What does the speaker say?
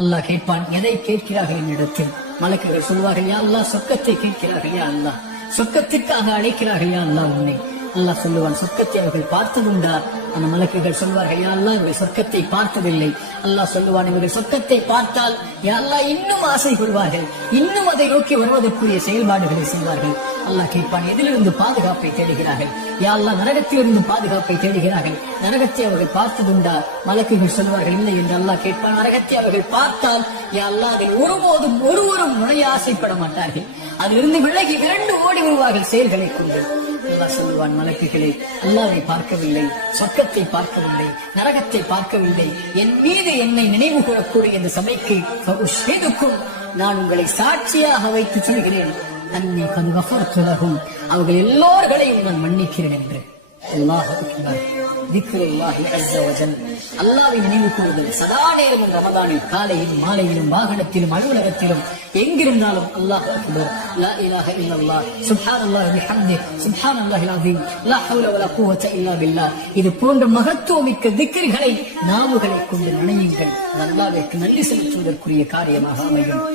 அல்லாஹ் கேட்பான், எதை கேட்கிறார்கள் என்னிடத்தில்? மலக்குகள் சொல்வார்கள், யா அல்லாஹ் சொர்க்கத்தை கேட்கிறார்கள், யா அல்லாஹ் சொர்க்கத்திற்காக அழைக்கிறார்கள், யா அல்லாஹ் உன்னை. அல்லாஹ் சொல்லுவான், சொர்க்கத்தை அவர்கள் பார்த்ததுண்டா? அந்த மலக்குகள் சொல்வார்கள், யா அல்லாஹ் இவர்கள் சொர்க்கத்தை பார்த்ததில்லை. அல்லாஹ் சொல்லுவான், இவர்கள் சொர்க்கத்தை பார்த்தால் யா அல்லாஹ் இன்னும் ஆசைப்படுவார்கள், இன்னும் அதை நோக்கி வருவதற்குரிய செயல்பாடுகளை செய்வார்கள். அல்லாஹ் கேட்பான், எதிலிருந்து பாதுகாப்பை தேடுகிறார்கள்? யா அல்லாஹ் நரகத்திலிருந்து பாதுகாப்பை தேடுகிறார்கள், நரகத்தை அவர்கள் பார்த்ததுண்டா? மலக்குகள் சொல்வார்கள், இல்லை என்று அல்லாஹ் கேட்பான், நரகத்தை அவர்கள் பார்த்தால் யா அல்லாஹ் அதில் ஒருபோதும் ஒருவரும் நுழைய ஆசைப்பட மாட்டார்கள், அதிலிருந்து விலகி விரண்டு ஓடி வருவார்கள் செயல்களை கொண்டு. அல்லாஹ் சொல்லுவான், மலக்குகளே, அல்லாஹ்வை பார்க்கவில்லை, சொர்க்கத்தை பார்க்கவில்லை, நரகத்தை பார்க்கவில்லை, என் மீது என்னை நினைவு கூறக்கூடிய இந்த சபைக்கு நான் உங்களை சாட்சியாக வைத்து சொல்கிறேன், அன்னி கது கஃபர்து லஹும், அவர்கள் எல்லோர்களையும் நான் மன்னிக்கிறேன் என்று. அல்லாஹ் அக்பர். திக்ருல்லாஹி அஸ்ஸ வ ஜல். அல்லாஹ்வை நினைவு கூறுதல் சதா நேரமும் ரமதானில் காலையிலும் மாலையிலும் வாகனத்திலும் அலுவலகத்திலும் எங்கிருந்தாலும் அல்லாஹ் அக்பர், லா இலாஹ இல்லல்லாஹ், சுப்ஹானல்லாஹி வபிஹம்திஹி, சுப்ஹானல்லாஹில் அஸீம், லா ஹவ்ல வலா குவத்த இல்லா பில்லாஹ். இது போன்ற மகத்துவமிக்க திக்ர்களை நாவுகளை கொண்டு நினையுங்கள். அல்லாஹ்விற்கு நன்றி செலுத்துவதற்குரிய காரியமாக அமையும்.